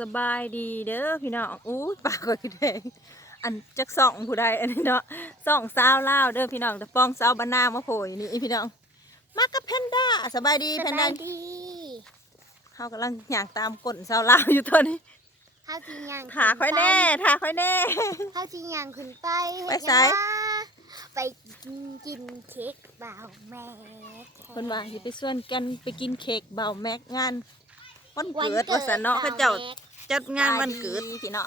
สบายดีเด้อพี่น้องอู้ปากก็คือแดงอันจักส่องผู้ใดอันนี้เนาะส่องสาวลาวเด้อพี่น้องแต่ป้องสาวบ้านนามาโผล่นี่พี่น้องมากับแพนด้าสบายดีแพนด้าเขากำลังย่างตามก้นสาวลาวอยู่ตอนนี้ข้าวจีนย่างถาค่อยแน่ข้าวจีนย่างขึ้นไปไปไสไปกินเค้กบ่าวแม่คนว่าสิไปส่วนกันไปกินเค้กเบาแม็กงานวันเกิดว่าสันเนาะเขาเจ้าจัดงานวันเกิดพี่น้อง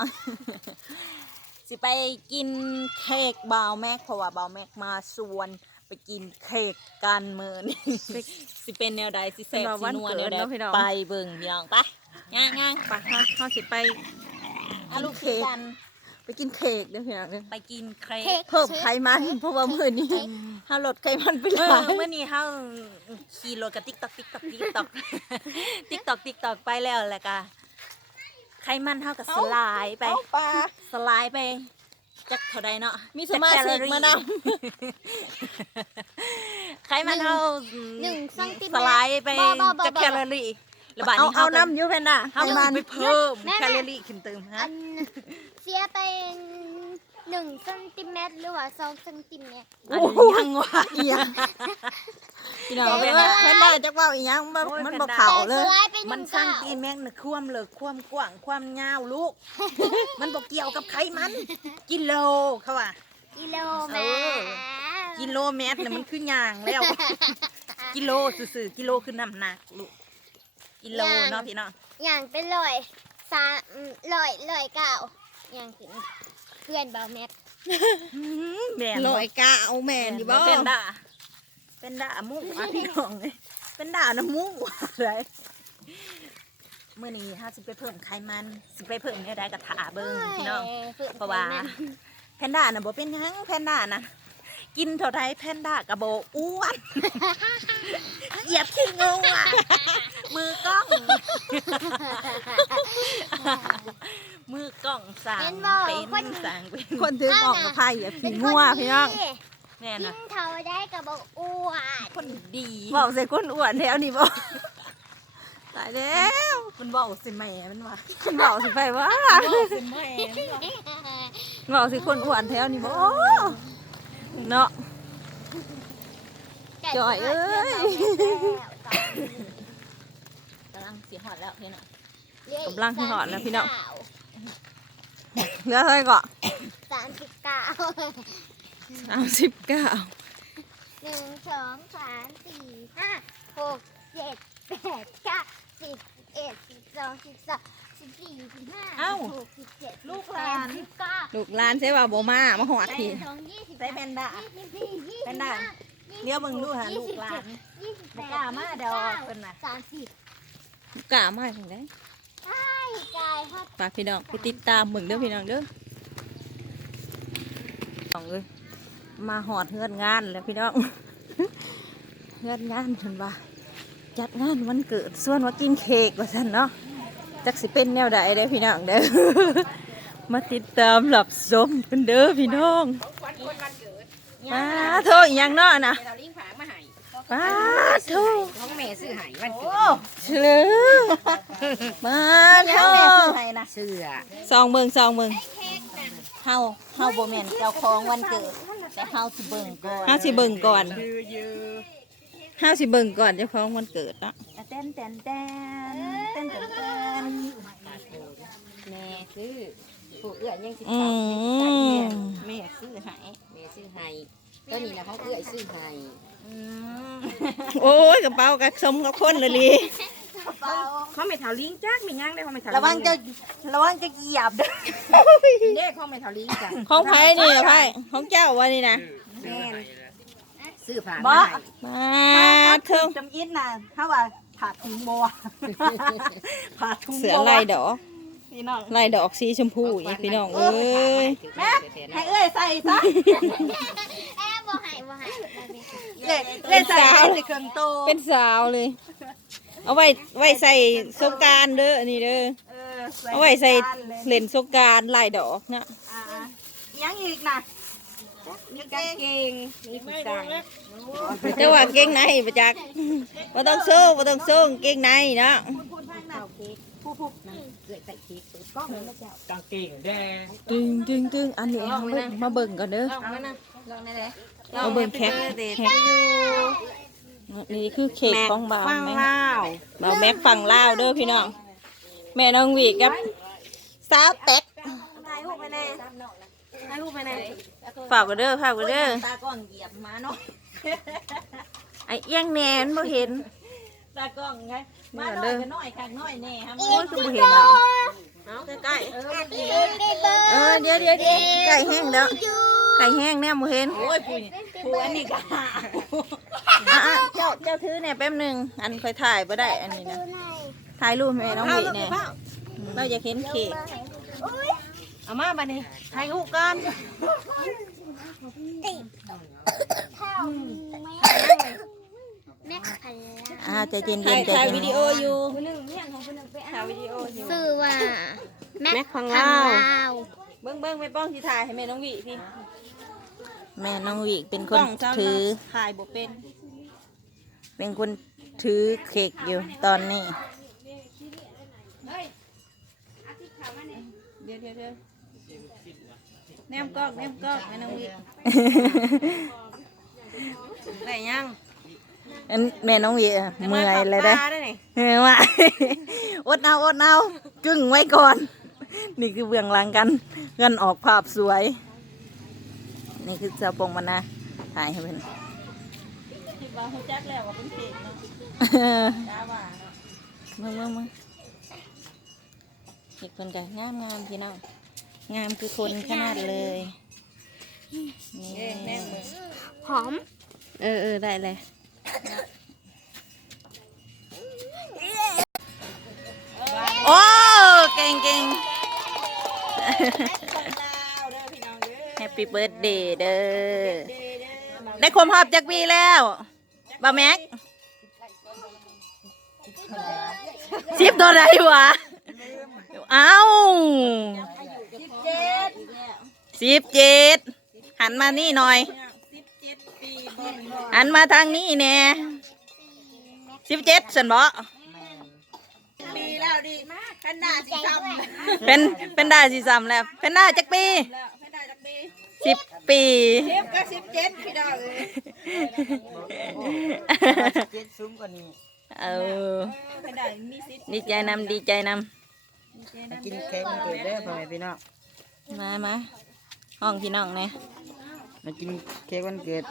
สิไปกินเค้กเบาแม็กเพราะว่าเบาแม็กมาส่วนไปกินเค้กกันมื้อนี้สิเป็นแนวใดสิแซ่บสินัวแนวใดไปเบิ่งพี่น้องไปย่างๆไปเฮาสิไปกินเค้กไปกินเค้กเด้อพี่น้องไปกินเค้กเพิ่มไขมันเพราะว่ามื้อนี้เฮาลดไขมันไปหลายมื้อนี้เฮาขี่รถกับ TikTok ไปแล้วแหละก็ไขมันเฮาก็สลายไปจักเท่าใดเนาะมีสมาชิกมานำไขมันเฮา1 ซนติเมตรสลายไปจักแคลอรี่แล้วบัดนี้เฮาน้ำอยู่แพนน่ะเฮาสิไปเพิ่มแคลอรี่ขึ้นเติมฮะเสียไป1 ซนติเมตรหรือว่า2 ซนติเมตรยังวะอีหยังพี่น้องแพนด้าจักเว้าอีหยังมันบ่เข้าเลยมันสร้างตีนแม่งน่ะความเลิกความกว้างความยาวลูกมันบ่เกี่ยวกับไขมันกิโลเขาว่ากิโลเมตรกิโลเมตรน่ะมันคือย่างแล้วกิโลซื่อๆกิโลคือน้ำหนักลูกกิโลเนาะพี่น้องอย่างเป็น100 100 9อย่างถึงเพื่อนบ่าวแมทแม่น109แม่นดิบ่เป็นด่ามุกอ่ะพี่น้องเป็นด่าน้ำมุกอะไรเมื่อนี้ถ้าสิไปเพิ่มไขมันสิไปเพิ่มเนี่ยได้กระถาเบิ้งพี่น้องเพราะว่าแพนด้าน่ะบ่เป็นยังแพนด้าน่ะกินเท่าไรแพนด้ากระโบอ้วนเหยียบขี้งูอ่ะมือกล้องสั่งเป็นคนถือกล่องกับไผ่เหยียบขี้งูพี่น้องแม่กินะนเท่าได้กระโบอ้วนคนดีบอกใส่คนอ้วนแล้วนี่บอกตายแล้วมันบอกสิแม่มันว่ามันบอกสิไปว่าบอกสิแม่บอกสิคนอ้วนแถวนี่บอกเนาะจ่อยเอ้ยกำลังสีหอดแล้วพี่น้องกำลังสีหอดแล้วพี่น้องเหลือเท่าไหร่ก่อน39 1 2 3 4 5 6 7 8 9 10 11 12 13 14 15 16 17ลูกหลาน19ลูกหลานใช่ป่ะโบมาหอดทีใส่แพนด้าเลี้ยวมึงดูหาลูกหลานบกล้ามาเดี๋ยวเป็นน่ะ30กล้ามาถึงได้ฝากพี่น้องไปติดตามมึงเด้อพี่น้องเด้อน้องเอ้ยมาหอดเฮือนงานแล้วพี่น้องเฮือนงานฉันว่าจัดงานวันเกิดส่วนว่ากินเค้กว่าซั่นเนาะจักสิเป็นแนวใดเด้อพี่น้องเด้อมาติดตามหลับชมกันเด้อพี่น้องมาโทษอีหยังเนาะนะมาโทษของแม่ซื้อให้วันเกิดเฉลยมาโทษเสื้อซองเบิ่งเฮาบ่แม่นเจ้าของวันเกิดแต่เฮาสิเบิ่งก่อนเฮาสิเบิ่งก่อนเจ้าของวันเกิดเนาะเต้นแม่ซื้อผู้เอื้อยยังสิแม่ซื้อให้ตัวนี้นะเขาเอื้อยซื้อให้โอ้ยกระเป๋ากระสมกับคนเลยลีเขาไม่เท่าลิงจักมีย่างได้เขาไม่เท่าระวังจะเหยียบเด้อเด็กเขาไม่เท่าลิงจ้ะของไผนี่ไผของเจ้าวะนี่นะแม่ซื้อผ่านมาเถิงจำอินน่ะถ้าว่าผ่าถุงบัวเสือลายดอกลายดอกสีชมพูอีกพี่น้องเอ้ยแม่ให้เอ้ยใส่ซะบ่ให้เล่นใส่เครื่องโตเป็นสาวเลยเอาไว้ใส่สงกรานต์เด้อนี่เด้อเอาไว้ใส่เล่นสงกรานต์ลายดอกนะยังอีกนะกางเกงนี่ผู้ชายแต่ว่าเกงในประจักษ์บ่ต้องโซ่เกงในเนาะ ผู้นั่นเกิดใส่เค้กเปิดกล้องเลยนะเจ้าก างเกงแดง ตึงอันนี้มาเบิ่งก่อนเด้อ ลองไหมนะลองได้เลย มาเบิ่งแคกนี่คือเค้กของบ่าวแม็กบ่าวแม็กฝั่งลาวเด้อพี่น้องแม่น้องหวีกับสาวแตก ถ่ายรูปไปแน่ถ่ายรูปไปแน่ ฝากกันเด้อฝากกันเด้อ ตากล้องเหยียบมาเนาะ ไอ้เอี้ยงแหนนบ่เห็น ตากล้องไง มาหน่อยก็ น้อยข้างน้อยแน่ครับ โอ้ยคือบ่เห็นอ่ะ เอาใกล้ เดี๋ยวไก่แห้งแล้วไก่แห้งแน่บ่เห็น โอ้ยผู้อันนี้ก็หา เจ้าถือเนี่ยแป๊บหนึงอันค่อยถ่ายบ่ได้อันนี้นะถ่ายรูปแม่น้องหวีแน่เราอยากเห็นเค้ก เอามาบัดนี้ถ่ายรูปกัน แม่พันละ ใจเย็นๆใจ ถ่าย เย็น วิดีโออยู่ ถ่ายวิดีโออยู่ ชื่อว่าแม็กพัง ลาว ว เบิ่งไปป้องสิถ่ายให้แม่น้องหวีพี่แม่น้องหวีเป็นคนถือ ถ่ายบ่เป็น เป็นคนถือเค้กอยู่ตอนนี้ เดี๋ยวแนมกล้องแม่น้องวิได้ยัง อันแม่น้องหวีเมื่อยเลยเด้อ เฮ้ยว่า อดเอากึ่งไว้ก่อน นี่คือเบื้องหลังกันเงินออกภาพสวย นี่คือสาวปงมันนะถ่ายให้เพื่อน คิดว่าฮู้จักแล้วว่าเป็นเค้กเนาะจ้าว่าเนาะ มึงอีกคนกันงามพี่น้องงามคือคนขนาดเลยนี่ แน่มือ หอม ได้เลยโอ้เก่ง ลาวเด้อพี่น้องเด้อ แฮปปี้เบิร์ดเดย์เด้อได้ความหอบจากปีแล้วบ่าวแม็กชิปตัวไหนวะเอ้า17หันมานี่หน่อย 17 ปีบ่ หันมาทางนี้แน่17สันบ่ ปีแล้วดิขนาดสิซ้ำ เป็นได้สิซ้ำแล้วเป็นได้จักปี แล้วให้ได้จักปี 10 ปี 10กับ17พี่น้องเอ้ย เจ็ดซุ้มกว่านี้ เออ ให้ได้มีสิทธิ์ ดีใจนำ กินเค้กมันเกิดได้อพ่อแม่พี่น้อง มาห้องพี่น้องเนี่ย มากินเค้กวันเกิด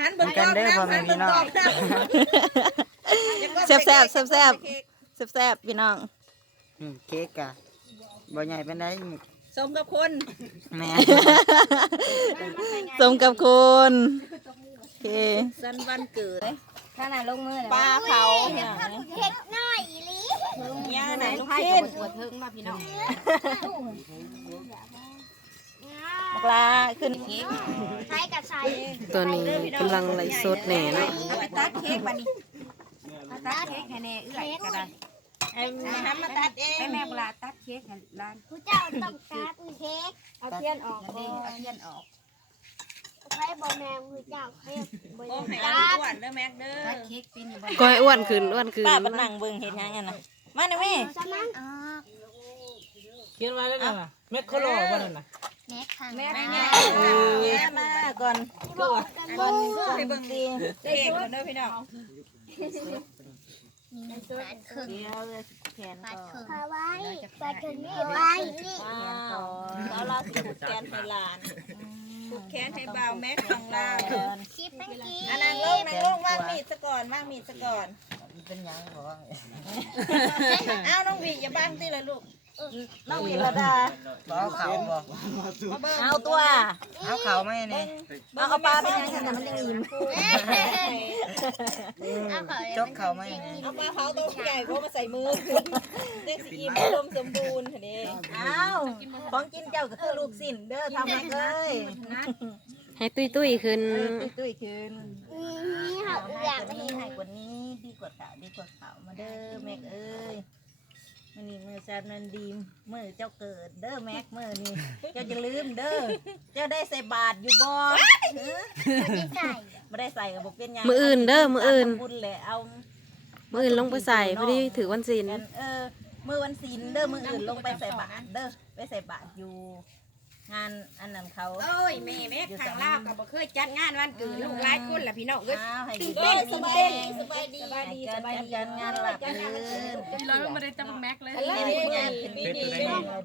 หันเบิ่ง กันเด้อพ่อแม่พี่น้อง แซ่บพี่น้อง เค้กกะบ่ใหญ่เป็นได้ สมกับคน แม่ สมกับคุณโอเค สันวันเกิด ขนาดลงมือ ปลาเขา เผ็ดน้อยอีหลี ย่าไหนลูก ไข่ ชิ้น ปวดเทิงมาพี่น้อง ปลาขึ้น ใช้กับใช้ ตัวนี้กำลังไล่สดแหน่เนาะ ไปตัดเค้กบัดนี้ตัดเค้กให้แน่เอื้อยก็ได้ไอ้ทำมาตัดเองแม่เวลาตัดเค้กให้ร้าน ผู้เจ้าต้องการเค้ก เอาเทียนออกก่อนเอาเทียนออก ใช้บอแมงผู้เจ้าเค้กบ โอ้ ริ ให้ กา อัน ร อ้วนเด้อแม็กเด้อตัดเค้กปีนี้บ่ ก้อยอ้วนขึ้น ป้าบันนั่งเบิ่งเห็นยังไงนะมาหน่อยแม่ สมัง เขียนมาแล้วน่ะแม่เขาหล่อบ่นั่นน่ะ แม็กค่ะ แม่ แม่ แม่ แม่มาก่อน ก่อนไปเบิ่งดีเค้กก่อนเด้อพี่น้อง ปาดครึ่ง เดี๋ยวเลยแขน ปา ก่ ด อน ครึ่งไว้ปาดครึ่งนี่ไว้นี่ ว้าวแล้วเราสิผูกแขนให้หลาน ผูกแขนให้บ่าวแม็กของเรา คลิปเมื่อกี้ อันนั่งลงวางมีดซะก่อนวางมีดซะก่อน เป็นหยังบ่ เอาน้องวีอย่าบังติเลยลูก น้องวีระดา บ่เอาเขาบ่ มาเบิ่ง เอาตัว เอาเขาไหมนี่ เอาปลาไปยังกันนะมันยังอิ่ม จกเขาไหมนี่ เอาปลาเผาตัวใหญ่เพราะมาใส่มือเด็กสีอิ่มรวมสมบูรณ์เด้ เอาของกินเจ้าก็คือลูกสิ้นเด้อทำให้เอ้ย ให้ตุ้ยขึ้น ตุ้ยคืน นี่เขาอยาก ดี เห็น ให้กว่านี้ดีกว่าขาวมาเด้อแม็กเอ้ยมันนี่มือจับนันดีมือเจ้าเกิดเด้อแม็กมือนี่เจ้าจะลืมเด้อเจ้าได้ใส่บาทอยู่บ่ ไม่ใส่ ไม่ได้ใส่กับบ่เป็นหยัง มืออื่นเด้อมืออื่น บุญแหละเอา มื้ออื่นลงไปใส่พอดีถือวันศีล กัน มือวันศีลเด้อมืออื่นลงไปใส่บาตรเด้อไปใส่บาตรอยู่งานอันนั้นเขา โอ้ยแม่ทางลาวก็บ่เคยจัดงานวันเกิดลูกหลายคนล่ะพี่น้องเอ้ย อ้าวให้ ตื่ ดี นเต้นตื่นเต้น สบายดีกันงานหลับลื่น เราไม่ได้จับแม็กเลย เล่นงานเป็นปีดี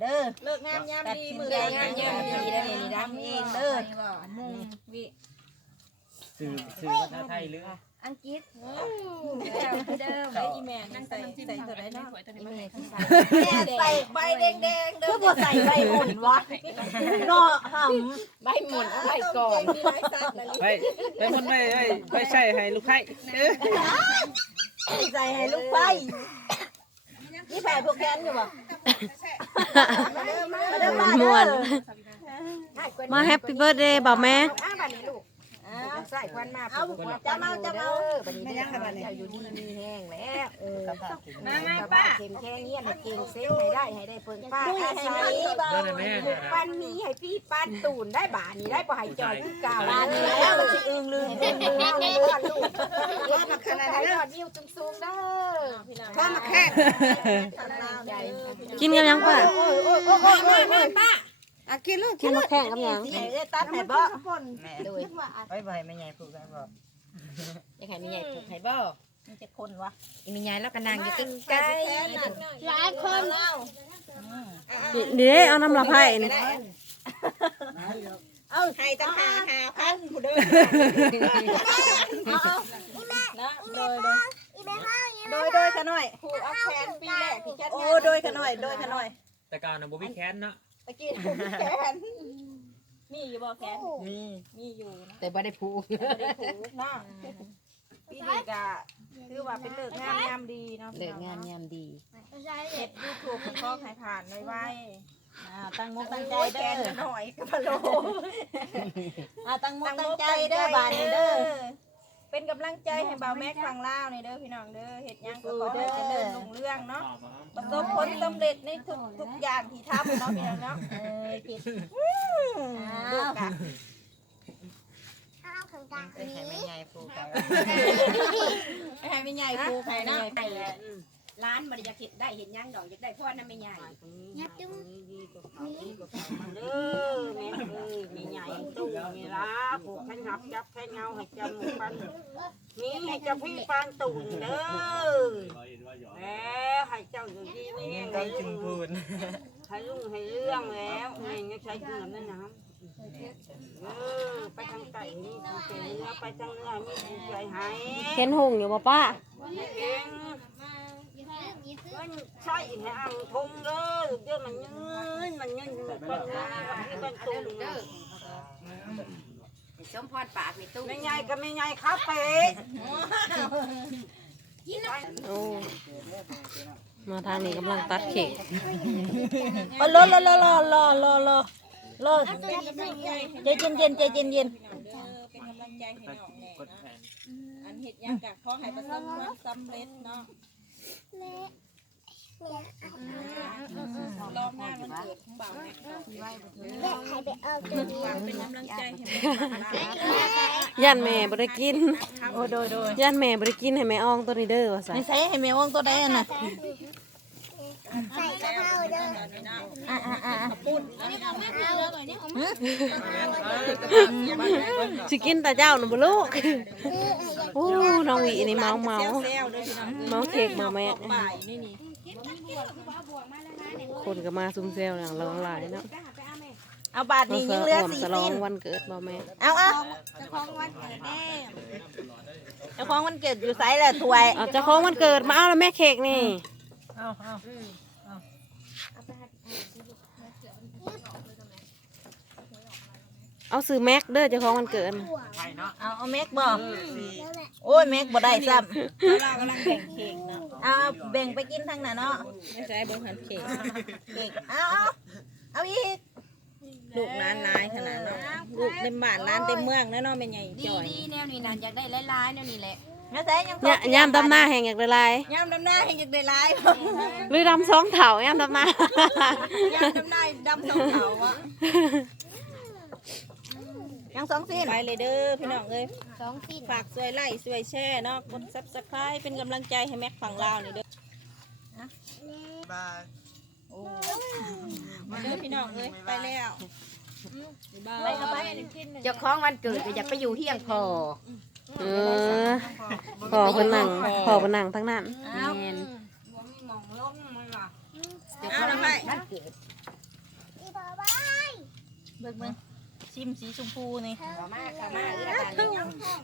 เด้อเลิกงามยามดีมือใดงามยามดีได้นี่ทำเองเด้อ สื่อภาษาไทยหรือ อังกฤษ เด้อไว้อีแม่นั่งใส่ตัวไหนเนาะ อีเมลที่ใส่ ใส่ใบแดงเด้อบ่ใส่ใบหมุนวะเนาะหำ ใบหมุนเอาไว้ก่อน ไปมันไม่ใช่ให้ลูกไข่ ใส่ให้ลูกไฟนี่แผ่พวกแกนอยู่บ่ ม่วนมาแฮปปี้เบิร์ธเดย์บ่าวแม็ก บัดนี้ลูกใส่ควันมา เอาจะเมาบัดนี้ยังบัดนี้อยู่ดีมีแห้งแล้วมาป้าเข็มแค่นี้ให้เก่งเซ็งให้ได้เพิ่นป้าอาศัย เดินแม่ ปันมีให้พี่ปันตูนได้บาทนี้ได้บ่ให้จอยคือเก่า บ้านแล้วมันสิอึงลืม ว่ามาขนาดนั้นยอดยิ้วสูงๆเด้อว่ามาแค่ กินกันยังป่ะ มาป้าอ่ะกินลูก กินมาแข่งกับยัง ให้ได้ตัดให้บ่ โดย ไปไปไม่ใหญ่ผูกกันบอก ยังไงมีใหญ่ปลูกให้บ่ มีแต่คนวะ มีใหญ่แล้วก็นางอยู่ตึงไกล หลายคน เดี๋ยวเอาน้ำละไผ่นี่ เอาให้ตั้ง5,000ผู้เด้อนะโดยขะหน่อย ผูกเอาแขนปีแรกที่แค่ โอ้โดยขะหน่อย แต่การนะบ่มีแค้นเนาะ ตะกี้ผูกแขนมีอยู่บ่แขน มีอยู่นะ แต่บ่ได้ผูก ไม่ได้ผูกเนาะพี่ดีกะคือว่าเป็นเลิกงามยามดีเนาะ เลิกงานยามดี เฮ็ดยูทูบของพ่อให้ผ่านไวๆตั้งมุกตั้งใจเด้อหน่อยกับพะโลตั้งมุกตั้งใจเด้อบานนี้เด้อเป็นกำลังใจให้บ่าวแม็กฟังลาวนี่เด้อพี่น้องเด้อเฮ็ดหยังก็ขอให้เจริญรุ่งเรืองเนาะประสบผลสำเร็จในทุกอย่างที่ทำเนาะพี่น้องเนาะคิดลูกกะ ข้าวของกัน ให้แม่ใหญ่ผูกกัน ให้ไม่ใหญ่ครูใครเนาะ ร้านบ่ได้อยากเฮ็ดได้เห็นยังดอกอยากได้พ่อน่ะแม่ใหญ่ ยับจุ้ง เด้อแม่เอ้ยมีใหญ่ตู้มีลาผูกแขนหับจับแขนเงาให้จำปันมีให้เจ้าพี่ปานตุ่นเด้อแล้วให้เจ้าอยู่ดีไม่ เงี้ แน่ ย เล ก็ ย จุ่มพูน ให้ลุงให้เรื่องแล้วแม่ยังใช้เงินนั่นนะไปทางใต้นี่ทางเนื้อไปทางเนื้อมีผู้ใหญ่ให้ เห็นหุงอยู่บ่ป้า เองมันใช่ให้อ่างทงเด้อเดี๋ยวมันยืนมันคนมาที่บ้านตุ่น สมพรปากนี่ตู้ ไม่ใหญ่ก็ไม่ใหญ่ครับเป๊ะ โอ้มาทางนี้กำลังตัดเค้ก รอใจเย็นเป็นกำลังใจให้น้องแม่อันเฮ็ดยังกะขอให้ประสบความสำเร็จเนาะรอบหน้ามันเกิดของบ่าวแม่ แม่ให้ไปเอาตัวนี้ เป็นกำลังใจให้แม่ ย่านแม่บ่ได้กิน โอ้โดย ย่านแม่บ่ได้กินให้แม่อ้องตัวนี้เด้อว่าซั่น ไม่ใช่ให้แม่วงตัวใดน่ะ ใส่กระเพราเด้อ พูด สิกินแต่เจ้าน่ะบ่ลูกโอ้น้องหวีนี่เมา เซลด้วยพี่น้อง เมาเค้กมาแม่ บ่ายนี่ คนก็มาซุ่มแซวอย่างหลงหลายเนาะ เอาบาทนี้ยังเหลือ สลอ 4 ง สิ้น วันเกิดบ่แม่ เอาเจ้าของวันเกิดแน่เจ้าของวันเกิดอยู่ไสแหละถวย เอาเจ้าของวันเกิดมาเอาแล้วแม่เค้กนี่ เอาซื้อแม็กเด้อเจ้าของวันเกิด เอาแม็กบ่โอ้ยแม็กบ่ได้ซ้ำเรากำลังแบ่งเค้กเนาะเอาแบ่งไปกินทั้งน่ะเนาะไม่ใช่เบิ่งหันเค้กเอาอีกลูกร้านร้ายขนาดเนาะลูกเต็มบ้านร้านเต็มเมืองแล้วเนาะแม่ใหญ่จ่อย ดีแนวนี้นั่นอยากได้หลายๆแนวนี้แหละ แม่ใส่ยัง ยามดำหน้าแห่งอยากได้หลาย ยามดำหน้าให้อยากได้หลาย หรือดำสองเถายามดำหน้า ยามดำหน้าดำสองเขาอะยังสองสิ้นไปเลยเด้อพี่น้องเอ้ย 2 สิ้น ฝากช่วยไลค์ช่วยแชร์เนาะกด Subscribe เป็นกำลังใจให้แม็กฝั่งลาวนี่เด้อ บาย โอ้มาเด้อพี่น้องเอ้ยไปแล้ว ไปกับไป เจ้าของวันเกิดก็อยากไปอยู่เฮียงพอ เออพอเพิ่นนั่งพอเพิ่นนั่งทั้งนั้น แม่น บ่มีหมองลงมันล่ะ เจ้าของวันเกิด อีบอบาย เบิ่งชิมสีชมพูนี่ ขอมาขอมาเอื้อกัน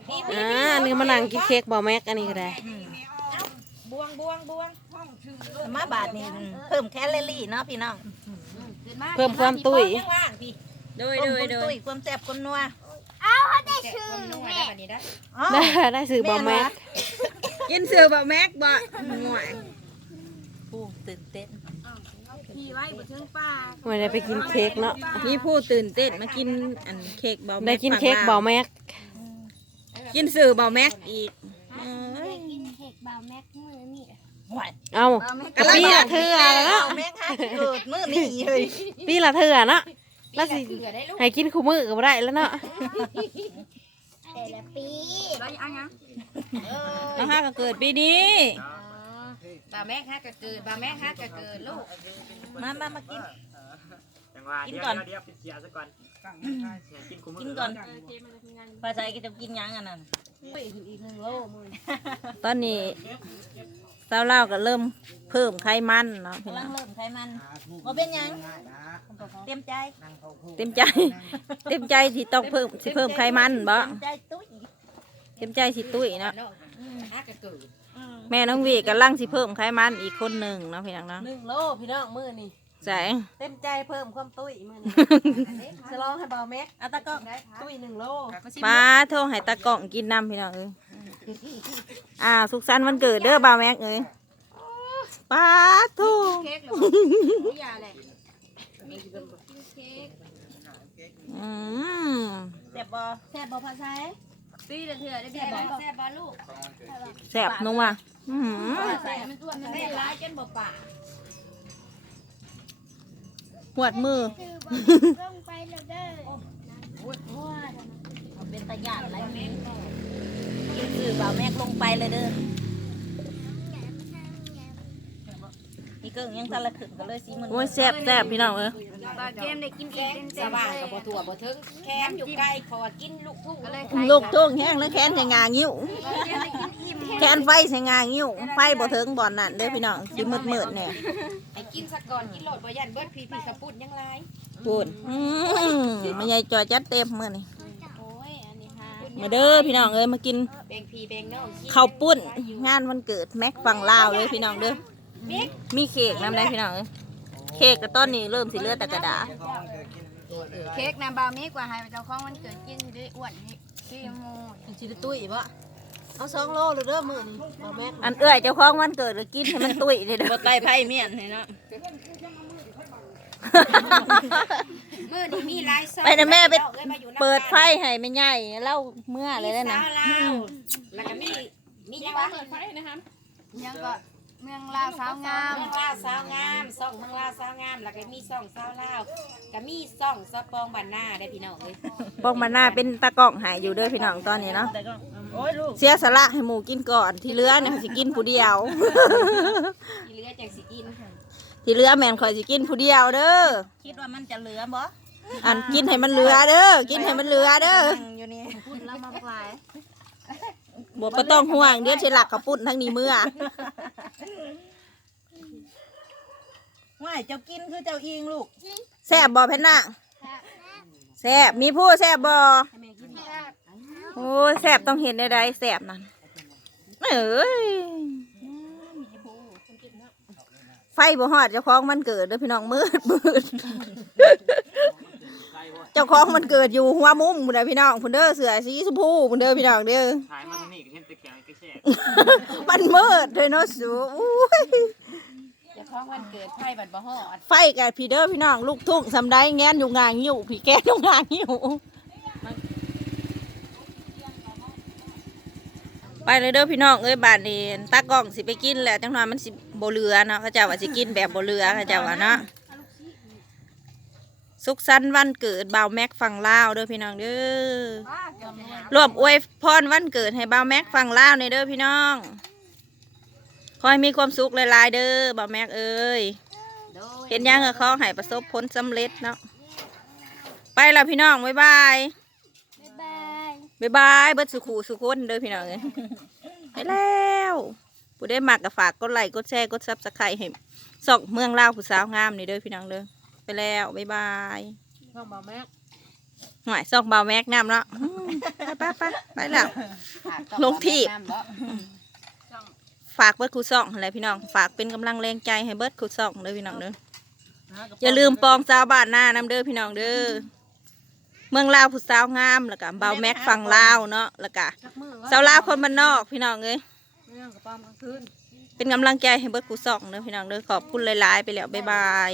นี่ อันนี้มานั่งกินเค้กบ่แม็กอันนี้ก็ได้ บวง มาบาทนี่เพิ่มแคลอรี่เนาะพี่น้อง เพิ่มความตุ้ย ว่างพี่ โดยตุ้ยความแซ่บความนัว ได้ชื่อ นุ่ง แม่ ได้บัดนี้ได้ อ๋อ ได้สื่อบ่แม็ก กินเสือบ่แม็กบ่หน่วยผู้ตื่นเต้น ไม่ได้ไปกินเค้กเนาะ มีผู้ตื่นเต้นมากินอันเค้กบ่แม็ก ได้กินเค้กบ่แม็ก กินเสือบ่แม็กอีกเอ้ย กินเค้กบาวแม็กมือนี่ เอาปีละเทื่อแล้วเนาะ บ่แม็กฮะเกิดมื้อนี้เลย ปีละเทื่อเนาะแล้วสิ เกลือได้ลูก ให้กินคู่มื้อก็บ่ได้แล้วเนาะ แต่ละปี แล้วยังยัง แล้วฮะก็เกิดปีนี้ บ่แม่ฮักก็เกิดบ่แม่ฮักก็เกิดลูก มากิน จังหวะ กิ เดี๋ น ยว ก่อน เดี๋ยวปิดเสียซะก่อนกินกูมือ กินก่อนพอใจก็จะกินหยังอันนั้น ตอนนี้สาวเล่าวก็เริ่มเพิ่มไขมันเนาะพี่น้องเริ่มไขมันว่าเป็นหยังเต็มใจ เต็มใจ เต็มใจที่ต้องเพิ่มสิเพิ่มไขมันบ่เต็มใจสิตุ้ยเนาะ ฮักก็เกิด แม่น้องวีกำลังสิเพิ่มไขมันอีกคนหนึ่งเนาะพี่น้องเนาะ 1 โลพี่น้องมื้อนี้ ใส่ เต็มใจเพิ่มความตุ้ยมื้อนี้ฉลองให้บ่แม็ก อาตะกล้อง ตุ้ย1 โล ป้าโทรให้ตะกล้องกินน้ำพี่น้องเอ้ยสุขสันต์วันเกิดเด้อบ่าวแม็กเอ้ยป้าโทร เค้กหรอยาแหละ อืมแซ่บบ่ภาษา ปีละเถื่อได้แซ่บบ่ลูก แซ่บนัวอื้อหือ ใส่มันตัวมันได้ร้ายจนบ่ปาก หวดมือ คือลงไปแล้วเด้อ เป็นตะยานอะไรนี้กินสื่อบ่าวแม็กลงไปเลยเด้อนี่เกิ้งยังตะละขึ้นก็เลยสิมันโอ้ยแซ่บพี่น้องเอ้ย ปลาเกมได้กินอีกสว่างกับบ่ถั่วบ่ถึงแคมอยู่ใกล้ขอกินลูกทุ่งก็เลย ลูกทุ่งแห้งแล้วแขนใส่งางิ้วแขนไฟใส่งางิ้วไฟบ่ถึงบ่อนนั่นเด้อพี่น้องสิมืดๆเนี่ย ให้กินซะก่อนกินโหลดบ่ยันเบิดพี่กระปุ่นยังไร พูดมันใหญ่จอจัดเต็มมื้อนี่ โอ้ยอันนี้ฮะ มาเด้อพี่น้องเอ้ยมากิน แบ่งพี่แบ่งน้อง ข้าวปุ้นงานวันเกิดแม็กฝั่งลาวเลยพี่น้องเด้อมีเค้กนำได้พี่น้องเอ้ยเค้กก็ต้นนี้เริ่มสิเหลือแต่กระดาษ เค้กน้ำบาวมีกว่าให้เจ้าของวันเกิดกินได้อ้วนนี่ซี่โม สิได้ตุ้ยบ่เอา2 โลเลยเด้อมื้อนี้บ่แม็ก อันเอื้อยเจ้าของวันเกิดก็กินให้มันตุ้ยเลยเด้อบ่ไก่ไผ่เมียนเนาะ มื้อนี้มีหลายซอง ไปนะแม่ไปเปิดไฟให้แม่ใหญ่เล่าเมื่อเลยแล้วนะ แล้วก็มียังวะเปิดไฟนะครับยังก็เมืองลาวสาวงามเมืองลาวสาวงามซ่องเมืองลาวสาวงามแล้วก็มีซ่องสาวลาวก็มีซ่องสะปองบ้านนาได้พี่น้องเอ้ย ปองมาหน้าเป็นตะกล้องหายอยู่เด้อพี่น้องตอนนี้เนาะเสียสละให้หมูกินก่อนที่เหลือเนี่ยสิกินผู้เดียว ที่เหลือจังสิกิน ที่เหลือแม่นข่อยสิกินผู้เดียวเด้อ คิดว่ามันจะเหลือบ่ อันกินให้มันเหลือเด้อกินให้มันเหลือเด้อ อยู่นี่พูดแล้วมาปลาย บ่ต้องห่วงเดี๋ยวสิหลักกระปุ่นทั้งนี้เมื่อ ว่าเจ้ากินคือเจ้าอิงลูก แซ่บบ่แพนน่ะแซ่บมีผู้แซ่บบ่โอ้ยแซ่บต้องเห็นได้แซ่บนั่นเอ้ยไฟบ่ฮอดเจ้าของมันเกิดเด้อพี่น้องมืดเจ้าของมันเกิดอยู่หัวมุมพุ่นเด้อพี่น้องพุ่นเด้อเสือสีชมพูพุ่นเด้อพี่น้องเด้อ ถ่ายมาทางนี้ก็เห็นตะแกรงก็แช่ มันมืดเลยเนาะสูอุ้ย เจ้าของวันเกิดไพ่บัดบ่ฮอด ไฟกับพี่เด้อพี่น้องลูกทุ่งสำได้แงนอยู่งางอยู่พี่แกอยู่งางอยู่ไปเลยเด้อพี่น้องเอ้ยบาดนี้ตากล้องสิไปกินแหละจังหวะมันสิบ่เหลือเนาะเขาเจ้าว่าสิกินแบบบ่เหลือเขาเจ้าว่าเนาะสุขสันต์วันเกิดบ่าวแม็กฝั่งลาวเด้อพี่น้องเด้อรวมอวยพรวันเกิดให้บ่าวแม็กฝั่งลาวในเด้อพี่น้อง ขอให้มีความสุขหลายๆเด้อบ่าวแม็กเอ้ย โดย เห็นยังก็ขอให้ประสบผลสำเร็จเนาะไปแล้วพี่น้องบ๊ายบาย บ๊ายบาย บ๊ายบายเบิดสุขูสุขคนเด้อพี่น้องเอ้ยไปแล้วผู้ได้มักก็ฝากกดไลค์กดแชร์กดซับสไครต์ให้ส่องเมืองลาวผู้สาวงามนี่เด้อพี่น้องเด้อไปแล้วบ๊ายบาย น้องบ่าวแม็ก หน่อยส่องเบาแม็กน้ำเนาะไปแล้ว ลงที่ ฝากเบิร์ดคูซ่องอะไรพี่น้องฝากเป็นกำลังแรงใจให้เบิร์ดคูซ่องเด้อพี่น้องเด้ออย่าลืมปองสาวบ้านหน้าน้ำเด้อพี่น้องเด้อเมืองลาวผู้สาวงามแล้วก็เบาแม็กฝั่งลาวเนาะแล้วก็สาวลาวคนบ้านนอกพี่น้องเอ้ย เรื่องกับป้ามกลางคืน เป็นกำลังใจให้เบิร์ดคูซ่องเด้อพี่น้องเด้อขอบคุณหลายๆไปแล้วบ๊ายบาย